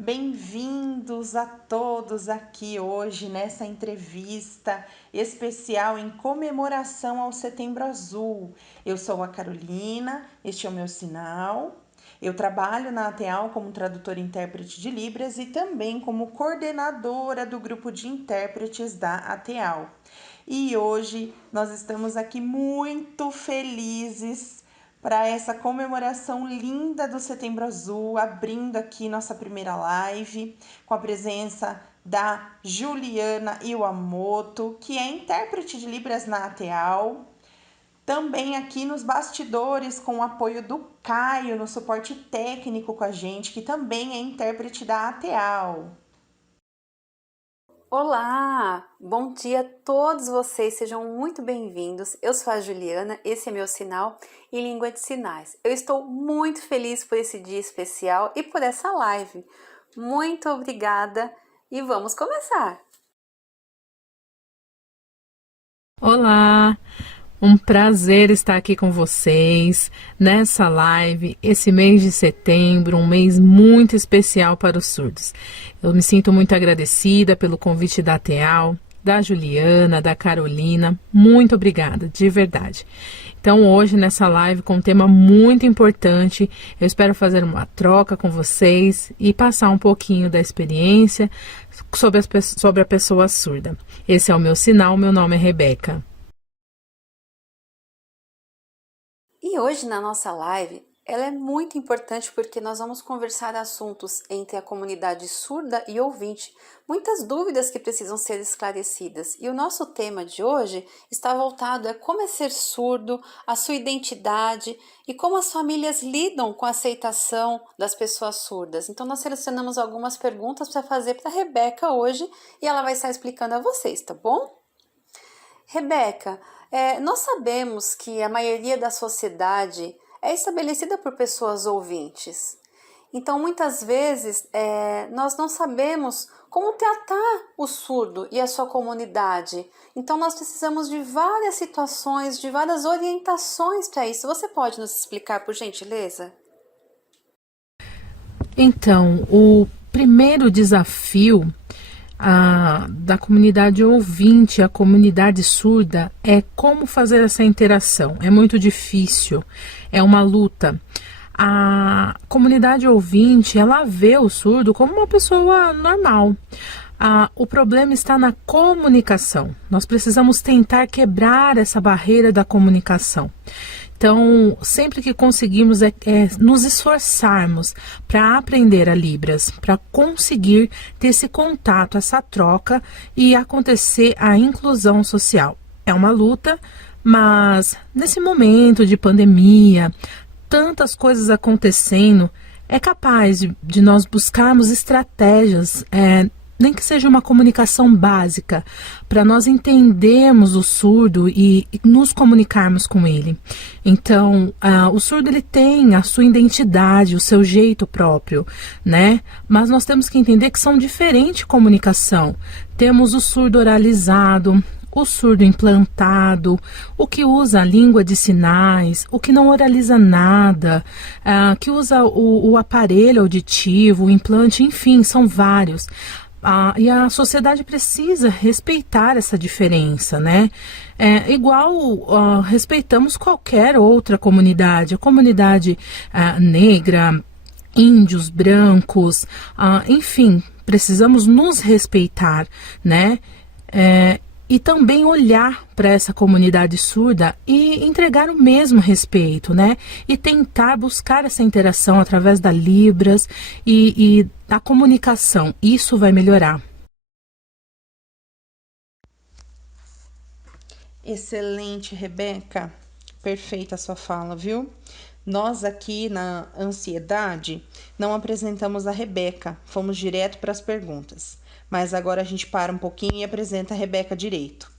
Bem-vindos a todos aqui hoje nessa entrevista especial em comemoração ao Setembro Azul. Eu sou a Carolina, este é o meu sinal. Eu trabalho na ATEAL como tradutora e intérprete de Libras e também como coordenadora do grupo de intérpretes da ATEAL. E hoje nós estamos aqui muito felizes para essa comemoração linda do Setembro Azul, abrindo aqui nossa primeira live com a presença da Juliana Iwamoto, que é intérprete de Libras na ATEAL. Também aqui nos bastidores, com o apoio do Caio, no suporte técnico com a gente, que também é intérprete da ATEAL. Olá, bom dia a todos vocês, sejam muito bem-vindos. Eu sou a Juliana, esse é meu sinal em língua de sinais. Eu estou muito feliz por esse dia especial e por essa live. Muito obrigada e vamos começar! Olá, um prazer estar aqui com vocês nessa live, esse mês de setembro, um mês muito especial para os surdos. Eu me sinto muito agradecida pelo convite da Teal, da Juliana, da Carolina, muito obrigada, de verdade. Então hoje nessa live com um tema muito importante, eu espero fazer uma troca com vocês e passar um pouquinho da experiência sobre a pessoa surda. Esse é o meu sinal, meu nome é Rebeca. E hoje na nossa live, ela é muito importante porque nós vamos conversar assuntos entre a comunidade surda e ouvinte, muitas dúvidas que precisam ser esclarecidas. E o nosso tema de hoje está voltado a como é ser surdo, a sua identidade e como as famílias lidam com a aceitação das pessoas surdas. Então nós selecionamos algumas perguntas para fazer para a Rebeca hoje e ela vai estar explicando a vocês, tá bom? Rebeca, nós sabemos que a maioria da sociedade é estabelecida por pessoas ouvintes. Então, muitas vezes, nós não sabemos como tratar o surdo e a sua comunidade. Então, nós precisamos de várias situações, de várias orientações para isso. Você pode nos explicar, por gentileza? Então, o primeiro desafio da comunidade ouvinte, a comunidade surda, é como fazer essa interação. É muito difícil, é uma luta. A comunidade ouvinte, ela vê o surdo como uma pessoa normal. O problema está na comunicação. Nós precisamos tentar quebrar essa barreira da comunicação. Então, sempre que conseguimos nos esforçarmos para aprender a Libras, para conseguir ter esse contato, essa troca e acontecer a inclusão social. É uma luta, mas nesse momento de pandemia, tantas coisas acontecendo, é capaz de nós buscarmos estratégias, nem que seja uma comunicação básica, para nós entendermos o surdo e nos comunicarmos com ele. Então, o surdo ele tem a sua identidade, o seu jeito próprio, né? Mas nós temos que entender que são diferentes comunicação. Temos o surdo oralizado, o surdo implantado, o que usa a língua de sinais, o que não oraliza nada, que usa o aparelho auditivo, o implante, enfim, são vários. E a sociedade precisa respeitar essa diferença, né? Igual respeitamos qualquer outra comunidade, a comunidade negra, índios, brancos, enfim, precisamos nos respeitar, né? E também olhar para essa comunidade surda e entregar o mesmo respeito, né? E tentar buscar essa interação através da Libras e da comunicação. Isso vai melhorar. Excelente, Rebeca. Perfeita a sua fala, viu? Nós aqui na Ansiedade não apresentamos a Rebeca, fomos direto para as perguntas. Mas agora a gente para um pouquinho e apresenta a Rebeca direito.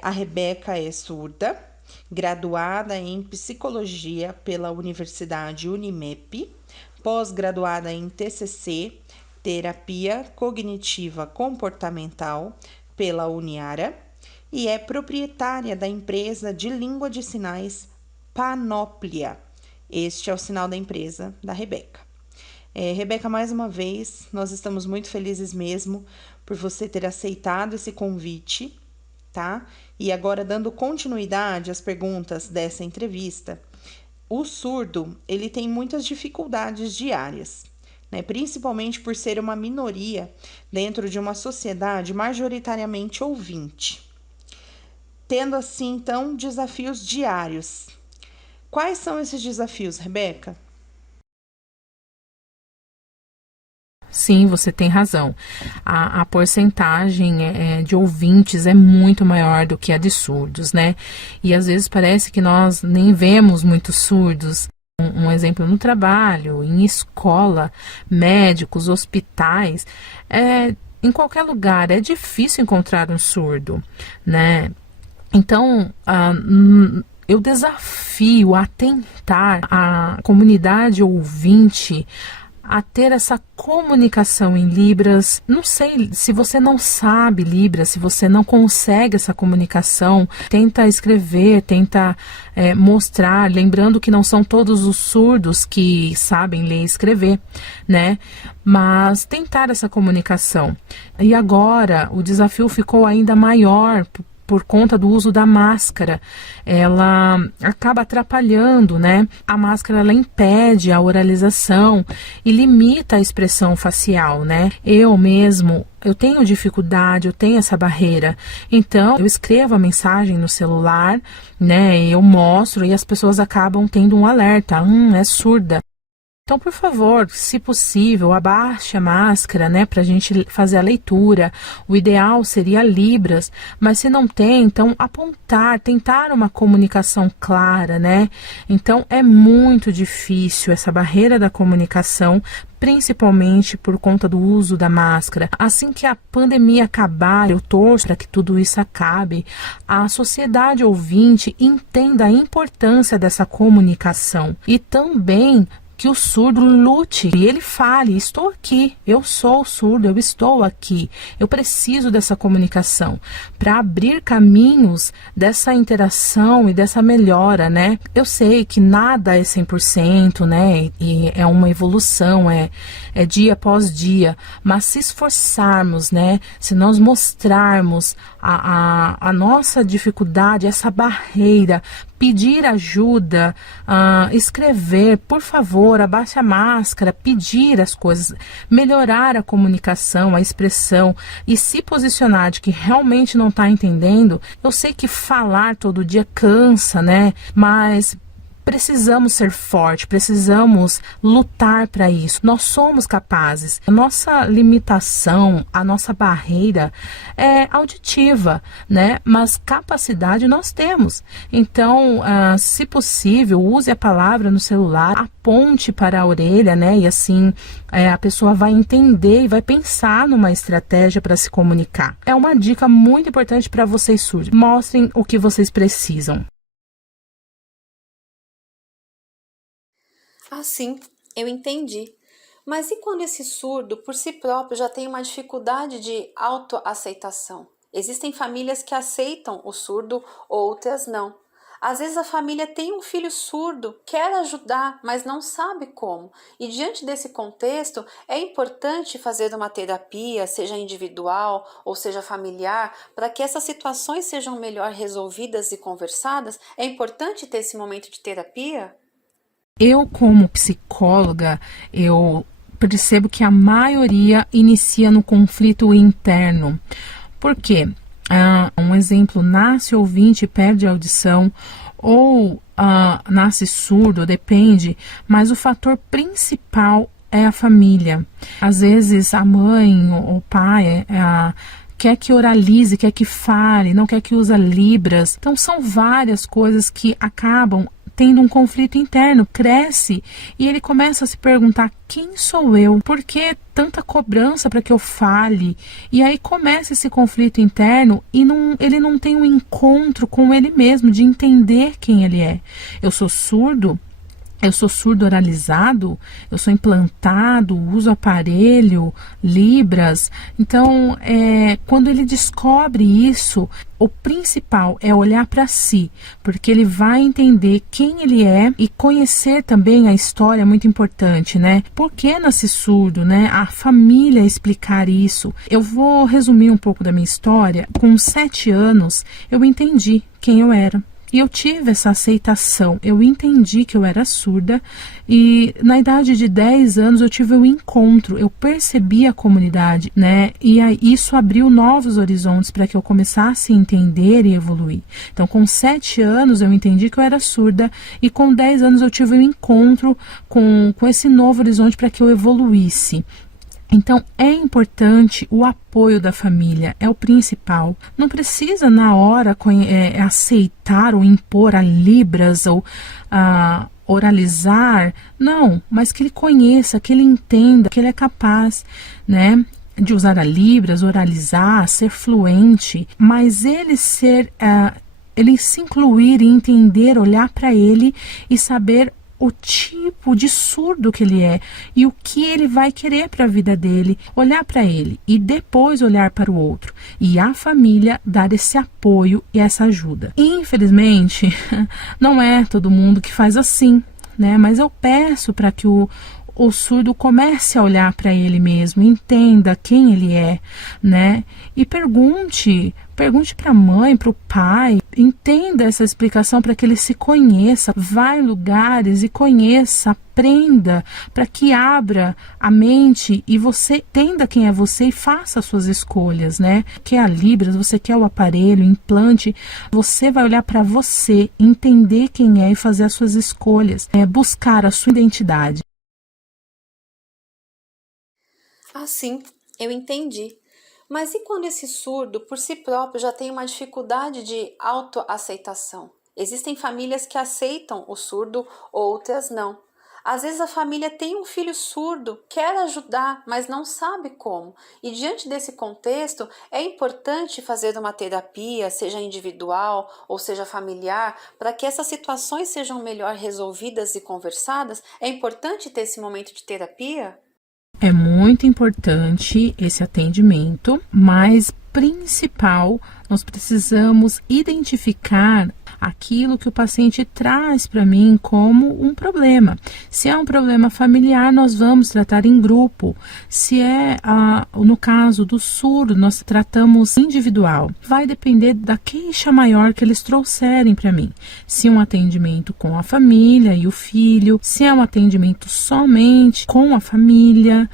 A Rebeca é surda, graduada em Psicologia pela Universidade Unimep, pós-graduada em TCC, Terapia Cognitiva Comportamental, pela Uniara, e é proprietária da empresa de língua de sinais Panóplia. Este é o sinal da empresa da Rebeca. Rebeca, mais uma vez, nós estamos muito felizes mesmo por você ter aceitado esse convite, tá? E agora, dando continuidade às perguntas dessa entrevista, o surdo, ele tem muitas dificuldades diárias, né? Principalmente por ser uma minoria dentro de uma sociedade majoritariamente ouvinte. Tendo assim, então, desafios diários. Quais são esses desafios, Rebeca? Sim, você tem razão. A porcentagem de ouvintes é muito maior do que a de surdos, né? E às vezes parece que nós nem vemos muitos surdos. Um exemplo no trabalho, em escola, médicos, hospitais, em qualquer lugar é difícil encontrar um surdo, né? Então, eu desafio a tentar a comunidade ouvinte a ter essa comunicação em Libras. Não sei, se você não sabe Libras, se você não consegue essa comunicação, tenta escrever, tenta mostrar, lembrando que não são todos os surdos que sabem ler e escrever, né? Mas tentar essa comunicação. E agora o desafio ficou ainda maior por conta do uso da máscara. Ela acaba atrapalhando, né? A máscara, ela impede a oralização e limita a expressão facial, né? Eu tenho dificuldade, eu tenho essa barreira. Então, eu escrevo a mensagem no celular, né? Eu mostro e as pessoas acabam tendo um alerta. É surda. Então, por favor, se possível, abaixe a máscara, né, para a gente fazer a leitura. O ideal seria Libras, mas se não tem, então tentar uma comunicação clara, né? Então, é muito difícil essa barreira da comunicação, principalmente por conta do uso da máscara. Assim que a pandemia acabar, eu torço para que tudo isso acabe, a sociedade ouvinte entenda a importância dessa comunicação e também que o surdo lute e ele fale: estou aqui, eu sou surdo, eu estou aqui, eu preciso dessa comunicação para abrir caminhos dessa interação e dessa melhora, né? Eu sei que nada é 100%, né? E é uma evolução, é dia após dia, mas se esforçarmos, né? Se nós mostrarmos a nossa dificuldade, essa barreira, pedir ajuda, escrever, por favor, abaixe a máscara, pedir as coisas, melhorar a comunicação, a expressão e se posicionar de que realmente não está entendendo. Eu sei que falar todo dia cansa, né? Mas precisamos ser fortes, precisamos lutar para isso. Nós somos capazes. A nossa limitação, a nossa barreira é auditiva, né? Mas capacidade nós temos. Então, se possível, use a palavra no celular, aponte para a orelha, né? E assim a pessoa vai entender e vai pensar numa estratégia para se comunicar. É uma dica muito importante para vocês surdos. Mostrem o que vocês precisam. Sim, eu entendi. Mas e quando esse surdo, por si próprio, já tem uma dificuldade de autoaceitação? Existem famílias que aceitam o surdo, outras não. Às vezes a família tem um filho surdo, quer ajudar, mas não sabe como. E diante desse contexto, é importante fazer uma terapia, seja individual ou seja familiar, para que essas situações sejam melhor resolvidas e conversadas. É importante ter esse momento de terapia? Eu, como psicóloga, eu percebo que a maioria inicia no conflito interno. Por quê? Um exemplo, nasce ouvinte e perde a audição, ou nasce surdo, depende, mas o fator principal é a família. Às vezes a mãe ou o pai quer que oralize, quer que fale, não quer que use Libras. Então são várias coisas que acabam tendo um conflito interno, cresce e ele começa a se perguntar: quem sou eu? Por que tanta cobrança para que eu fale? E aí começa esse conflito interno e ele não tem um encontro com ele mesmo, de entender quem ele é. Eu sou surdo, Eu sou surdo oralizado, eu sou implantado, uso aparelho, Libras. Então, quando ele descobre isso, o principal é olhar para si, porque ele vai entender quem ele é e conhecer também a história, é muito importante, né? Por que nasce surdo, né? A família explicar isso. Eu vou resumir um pouco da minha história. Com 7 anos, eu entendi quem eu era. E eu tive essa aceitação, eu entendi que eu era surda e na idade de 10 anos eu tive um encontro, eu percebi a comunidade, né? E aí, isso abriu novos horizontes para que eu começasse a entender e evoluir. Então, com 7 anos eu entendi que eu era surda e com 10 anos eu tive um encontro com esse novo horizonte para que eu evoluísse. Então, é importante o apoio da família, é o principal. Não precisa, na hora, aceitar ou impor a Libras ou oralizar, não, mas que ele conheça, que ele entenda, que ele é capaz, né, de usar a Libras, oralizar, ser fluente, mas ele ele se incluir e entender, olhar para ele e saber o tipo de surdo que ele é e o que ele vai querer para a vida dele, olhar para ele e depois olhar para o outro e a família dar esse apoio e essa ajuda. Infelizmente, não é todo mundo que faz assim, né? Mas eu peço para que o surdo comece a olhar para ele mesmo, entenda quem ele é, né? E pergunte para a mãe, para o pai, entenda essa explicação para que ele se conheça, vá em lugares e conheça, aprenda, para que abra a mente e você entenda quem é você e faça as suas escolhas, né? Quer a Libras, você quer o aparelho, implante, você vai olhar para você, entender quem é e fazer as suas escolhas, buscar a sua identidade. Sim, eu entendi. Mas e quando esse surdo, por si próprio, já tem uma dificuldade de autoaceitação? Existem famílias que aceitam o surdo, outras não. Às vezes a família tem um filho surdo, quer ajudar, mas não sabe como. E diante desse contexto, é importante fazer uma terapia, seja individual ou seja familiar, para que essas situações sejam melhor resolvidas e conversadas. É importante ter esse momento de terapia? É muito importante esse atendimento, mas principal, nós precisamos identificar aquilo que o paciente traz para mim como um problema. Se é um problema familiar, nós vamos tratar em grupo. Se é, no caso do surdo, nós tratamos individual. Vai depender da queixa maior que eles trouxerem para mim. Se é um atendimento com a família e o filho, se é um atendimento somente com a família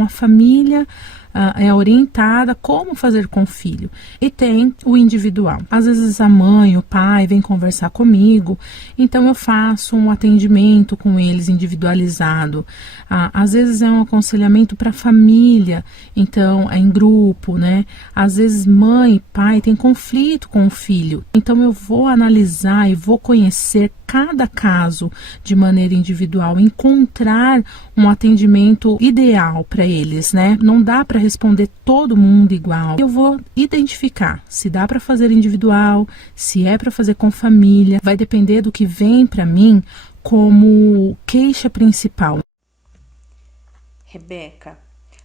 é orientada como fazer com o filho. E tem o individual. Às vezes a mãe, o pai vem conversar comigo, então eu faço um atendimento com eles individualizado. Às vezes é um aconselhamento para a família, então é em grupo, né? Às vezes mãe e pai têm conflito com o filho, então eu vou analisar e vou conhecer cada caso de maneira individual, encontrar um atendimento ideal para eles, né? Não dá para responder todo mundo igual. Eu vou identificar se dá para fazer individual, se é para fazer com família. Vai depender do que vem para mim como queixa principal. Rebeca,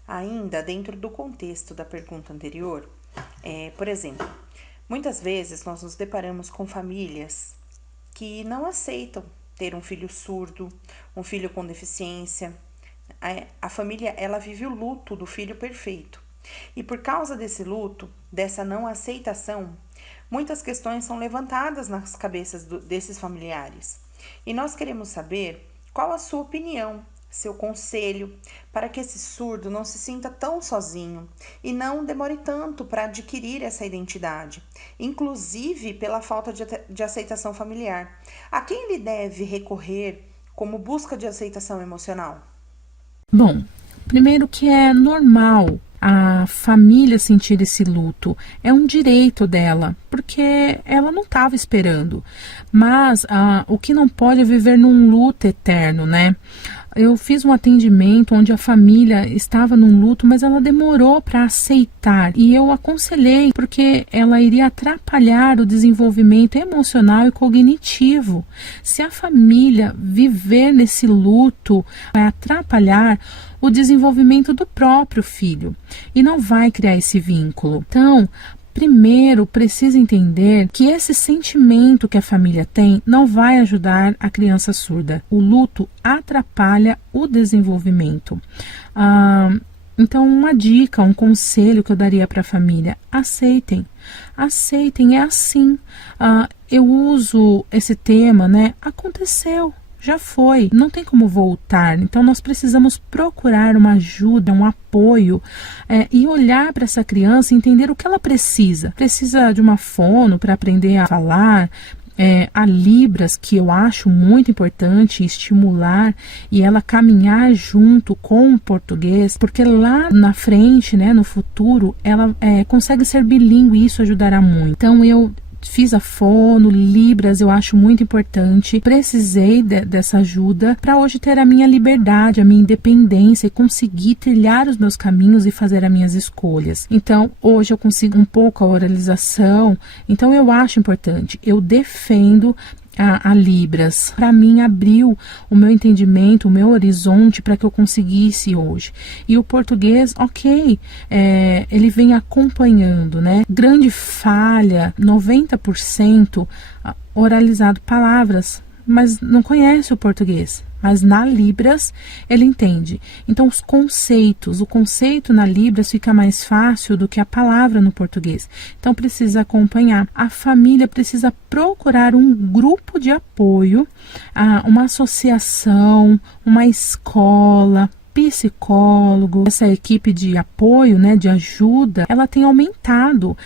ainda dentro do contexto da pergunta anterior, por exemplo, muitas vezes nós nos deparamos com famílias que não aceitam ter um filho surdo, um filho com deficiência. A família, ela vive o luto do filho perfeito. E por causa desse luto, dessa não aceitação, muitas questões são levantadas nas cabeças desses familiares. E nós queremos saber qual a sua opinião, seu conselho, para que esse surdo não se sinta tão sozinho e não demore tanto para adquirir essa identidade, inclusive pela falta de aceitação familiar. A quem ele deve recorrer como busca de aceitação emocional? Bom, primeiro que é normal a família sentir esse luto, é um direito dela, porque ela não estava esperando, mas o que não pode é viver num luto eterno, né? Eu fiz um atendimento onde a família estava num luto, mas ela demorou para aceitar. E eu aconselhei, porque ela iria atrapalhar o desenvolvimento emocional e cognitivo. Se a família viver nesse luto, vai atrapalhar o desenvolvimento do próprio filho e não vai criar esse vínculo. Então, primeiro, precisa entender que esse sentimento que a família tem não vai ajudar a criança surda. O luto atrapalha o desenvolvimento. Então, uma dica, um conselho que eu daria para a família: aceitem. Aceitem, é assim. Eu uso esse tema, né? Aconteceu. Já foi, não tem como voltar. Então nós precisamos procurar uma ajuda, um apoio e olhar para essa criança e entender o que ela precisa. Precisa de uma fono para aprender a falar, a Libras, que eu acho muito importante estimular e ela caminhar junto com o português, porque lá na frente, né, no futuro, ela consegue ser bilíngue e isso ajudará muito. Então eu fiz a fono, Libras, eu acho muito importante. Precisei dessa ajuda para hoje ter a minha liberdade, a minha independência e conseguir trilhar os meus caminhos e fazer as minhas escolhas. Então, hoje eu consigo um pouco a oralização. Então, eu acho importante. Eu defendo a Libras. Para mim, abriu o meu entendimento, o meu horizonte para que eu conseguisse hoje. E o português, ok, ele vem acompanhando, né? Grande falha, 90% oralizado palavras, mas não conhece o português. Mas na Libras ele entende. Então os conceitos, o conceito na Libras fica mais fácil do que a palavra no português. Então precisa acompanhar. A família precisa procurar um grupo de apoio, uma associação, uma escola, psicólogo. Essa equipe de apoio, né, de ajuda, ela tem aumentado.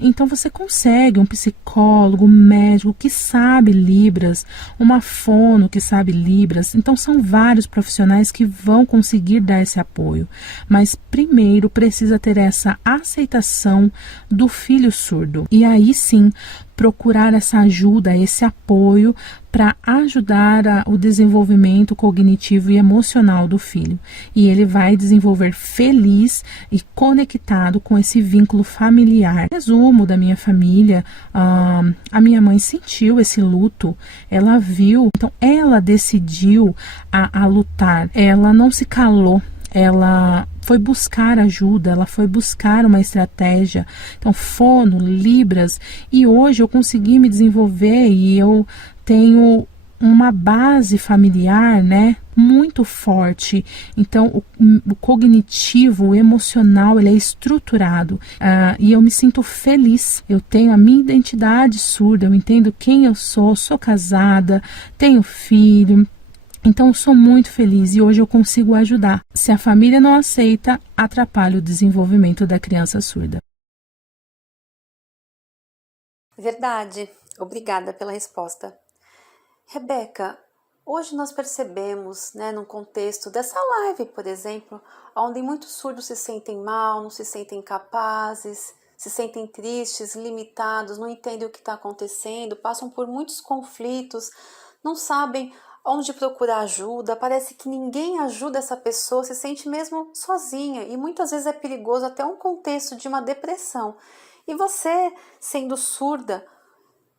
Então você consegue um psicólogo, um médico que sabe Libras, uma fono que sabe Libras. Então são vários profissionais que vão conseguir dar esse apoio. Mas primeiro precisa ter essa aceitação do filho surdo. E aí sim, procurar essa ajuda, esse apoio para ajudar o desenvolvimento cognitivo e emocional do filho. E ele vai desenvolver feliz e conectado com esse vínculo familiar. Resumo da minha família, a minha mãe sentiu esse luto, ela viu, então ela decidiu a lutar, ela não se calou. Ela foi buscar ajuda, ela foi buscar uma estratégia. Então, fono, Libras, e hoje eu consegui me desenvolver e eu tenho uma base familiar, né, muito forte. Então, o cognitivo, o emocional, ele é estruturado e eu me sinto feliz. Eu tenho a minha identidade surda, eu entendo quem eu sou casada, tenho filho. Então, eu sou muito feliz e hoje eu consigo ajudar. Se a família não aceita, atrapalha o desenvolvimento da criança surda. Verdade. Obrigada pela resposta. Rebeca, hoje nós percebemos, né, num contexto dessa live, por exemplo, onde muitos surdos se sentem mal, não se sentem capazes, se sentem tristes, limitados, não entendem o que está acontecendo, passam por muitos conflitos, não sabem onde procurar ajuda, parece que ninguém ajuda essa pessoa, se sente mesmo sozinha e muitas vezes é perigoso até um contexto de uma depressão. E você, sendo surda,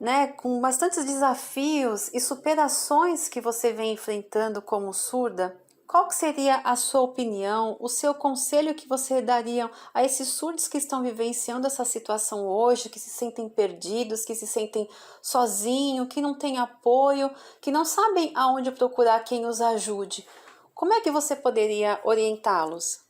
né, com bastantes desafios e superações que você vem enfrentando como surda, qual que seria a sua opinião, o seu conselho que você daria a esses surdos que estão vivenciando essa situação hoje, que se sentem perdidos, que se sentem sozinhos, que não têm apoio, que não sabem aonde procurar quem os ajude? Como é que você poderia orientá-los?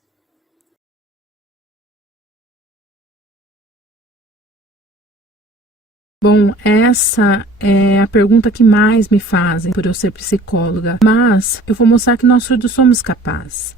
Bom, essa é a pergunta que mais me fazem por eu ser psicóloga, mas eu vou mostrar que nós surdos somos capazes.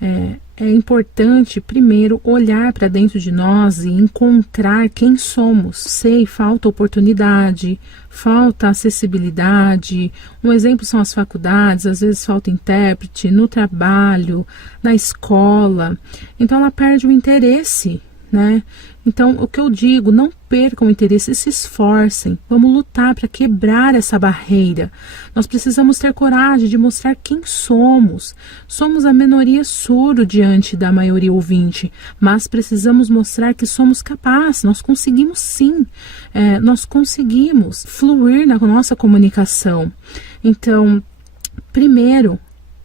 É importante, primeiro, olhar para dentro de nós e encontrar quem somos. Sei, falta oportunidade, falta acessibilidade. Um exemplo são as faculdades, às vezes falta intérprete, no trabalho, na escola. Então ela perde o interesse, né? Então, o que eu digo, não percam o interesse, se esforcem, vamos lutar para quebrar essa barreira. Nós precisamos ter coragem de mostrar quem somos. Somos a minoria surdo diante da maioria ouvinte, mas precisamos mostrar que somos capazes, nós conseguimos sim, nós conseguimos fluir na nossa comunicação. Então, primeiro,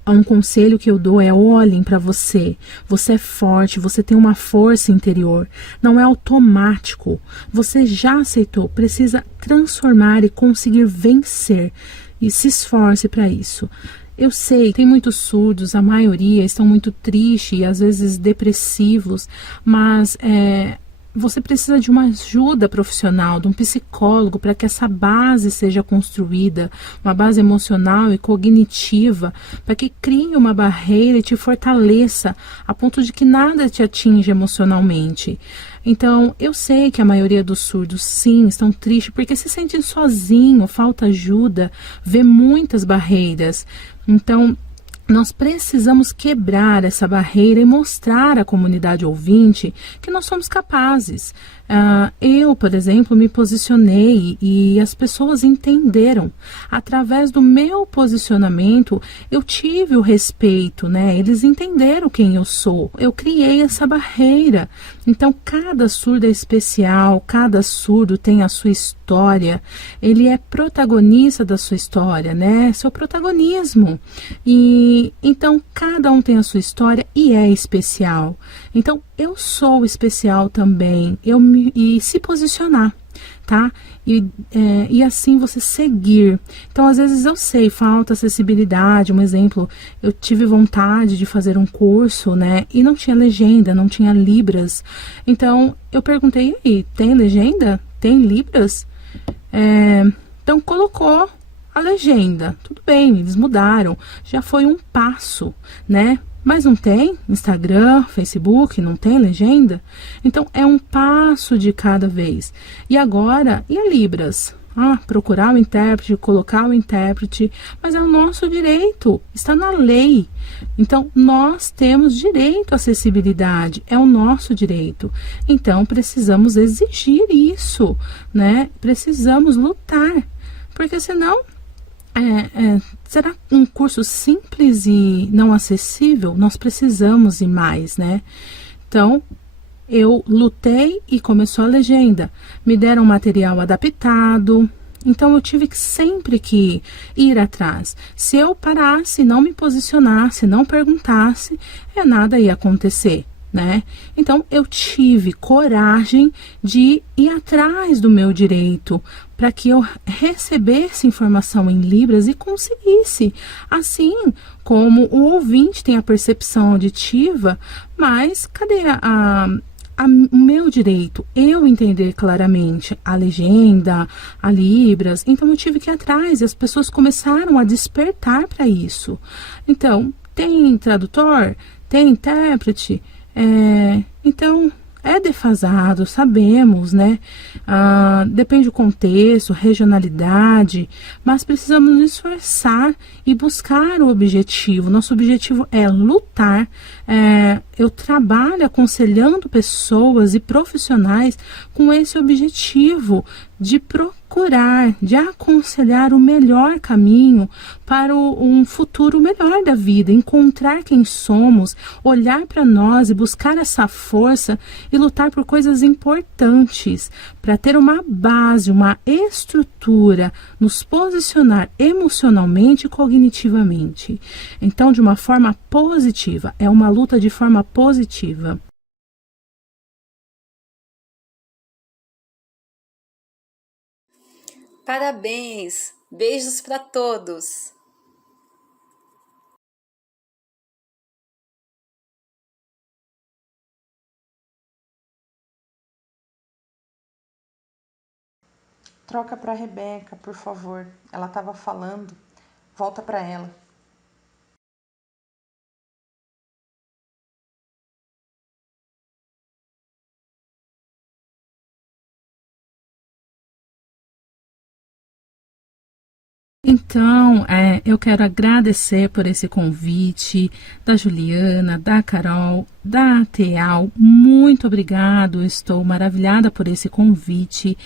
um conselho que eu dou é: olhem para você. Você é forte, você tem uma força interior. Não é automático. Você já aceitou, precisa transformar e conseguir vencer. E se esforce para isso. Eu sei, tem muitos surdos, a maioria estão muito tristes e às vezes depressivos, mas você precisa de uma ajuda profissional, de um psicólogo, para que essa base seja construída, uma base emocional e cognitiva, para que crie uma barreira e te fortaleça, a ponto de que nada te atinja emocionalmente. Então, eu sei que a maioria dos surdos, sim, estão tristes, porque se sentem sozinhos, falta ajuda, vê muitas barreiras. Então, nós precisamos quebrar essa barreira e mostrar à comunidade ouvinte que nós somos capazes. Eu, por exemplo, me posicionei e as pessoas entenderam. Através do meu posicionamento, eu tive o respeito, né? Eles entenderam quem eu sou. Eu criei essa barreira. Então, cada surdo é especial, cada surdo tem a sua história. Ele é protagonista da sua história, né? Seu protagonismo. E então, cada um tem a sua história e é especial. Então, eu sou especial também. E se posicionar, tá? E assim você seguir. Então, às vezes eu sei, falta acessibilidade. Um exemplo, eu tive vontade de fazer um curso, né? E não tinha legenda, não tinha libras. Então, eu perguntei: e aí, tem legenda? Tem libras? Então, colocou a legenda. Tudo bem, eles mudaram. Já foi um passo, né? Mas não tem Instagram, Facebook, não tem legenda? Então, é um passo de cada vez. E agora, e a Libras? Procurar o intérprete, colocar o intérprete, mas é o nosso direito, está na lei. Então, nós temos direito à acessibilidade, é o nosso direito. Então, precisamos exigir isso, né? Precisamos lutar, porque senão será um curso simples e não acessível? Nós precisamos ir mais, né? Então, eu lutei e começou a legenda. Me deram material adaptado. Então, eu tive sempre que ir atrás. Se eu parasse, não me posicionasse, não perguntasse, nada ia acontecer, né? Então, eu tive coragem de ir atrás do meu direito, para que eu recebesse informação em Libras e conseguisse. Assim como o ouvinte tem a percepção auditiva, mas cadê o meu direito? Eu entender claramente a legenda, a Libras. Então, eu tive que ir atrás e as pessoas começaram a despertar para isso. Então, tem tradutor? Tem intérprete? Então, é defasado, sabemos, né? Depende do contexto, regionalidade, mas precisamos nos esforçar e buscar o objetivo. Nosso objetivo é lutar. Eu trabalho aconselhando pessoas e profissionais com esse objetivo de procurar, de aconselhar o melhor caminho para um futuro melhor da vida, encontrar quem somos, olhar para nós e buscar essa força e lutar por coisas importantes, para ter uma base, uma estrutura, nos posicionar emocionalmente e cognitivamente. Então, de uma forma positiva, é uma luta de forma positiva. Parabéns! Beijos para todos! Troca para a Rebeca, por favor. Ela estava falando. Volta para ela. Então, eu quero agradecer por esse convite da Juliana, da Carol, da Teal. Muito obrigado, estou maravilhada por esse convite.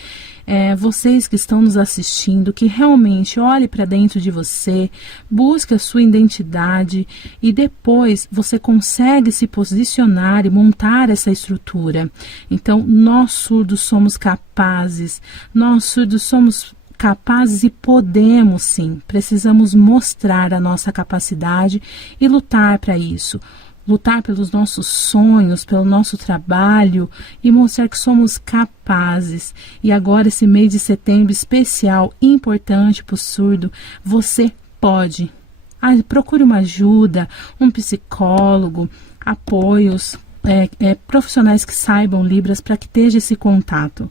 Vocês que estão nos assistindo, que realmente olhe para dentro de você, busque a sua identidade e depois você consegue se posicionar e montar essa estrutura. Então, nós surdos somos capazes, nós surdos somos capazes e podemos sim, precisamos mostrar a nossa capacidade e lutar para isso. Lutar pelos nossos sonhos, pelo nosso trabalho e mostrar que somos capazes. E agora esse mês de setembro especial, importante para o surdo, você pode. Procure uma ajuda, um psicólogo, apoios, profissionais que saibam Libras para que esteja esse contato.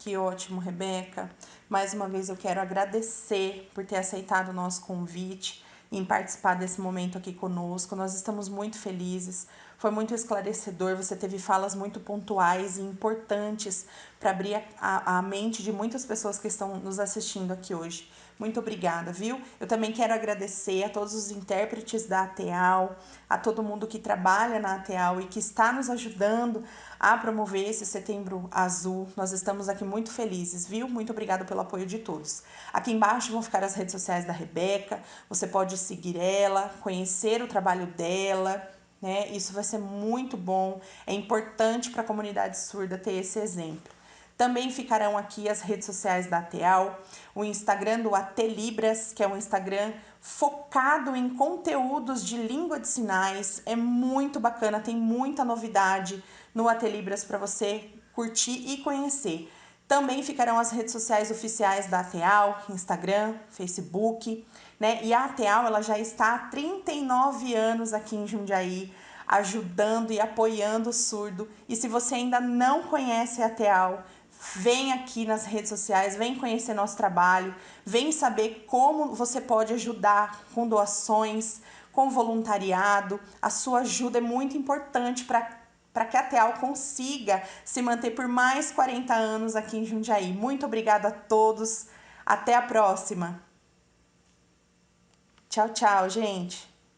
Que ótimo, Rebeca. Mais uma vez eu quero agradecer por ter aceitado o nosso convite em participar desse momento aqui conosco. Nós estamos muito felizes. Foi muito esclarecedor. Você teve falas muito pontuais e importantes para abrir a mente de muitas pessoas que estão nos assistindo aqui hoje. Muito obrigada, viu? Eu também quero agradecer a todos os intérpretes da ATEAL, a todo mundo que trabalha na ATEAL e que está nos ajudando a promover esse Setembro Azul. Nós estamos aqui muito felizes, viu? Muito obrigada pelo apoio de todos. Aqui embaixo vão ficar as redes sociais da Rebeca. Você pode seguir ela, conhecer o trabalho dela, né? Isso vai ser muito bom. É importante para a comunidade surda ter esse exemplo. Também ficarão aqui as redes sociais da ATEAL, o Instagram do AT Libras, que é um Instagram focado em conteúdos de língua de sinais. É muito bacana, tem muita novidade no AT Libras para você curtir e conhecer. Também ficarão as redes sociais oficiais da ATEAL, Instagram, Facebook, né? E a ATEAL, ela já está há 39 anos aqui em Jundiaí, ajudando e apoiando o surdo. E se você ainda não conhece a ATEAL, vem aqui nas redes sociais, vem conhecer nosso trabalho, vem saber como você pode ajudar com doações, com voluntariado. A sua ajuda é muito importante para que a ATEAL consiga se manter por mais 40 anos aqui em Jundiaí. Muito obrigada a todos. Até a próxima. Tchau, tchau, gente.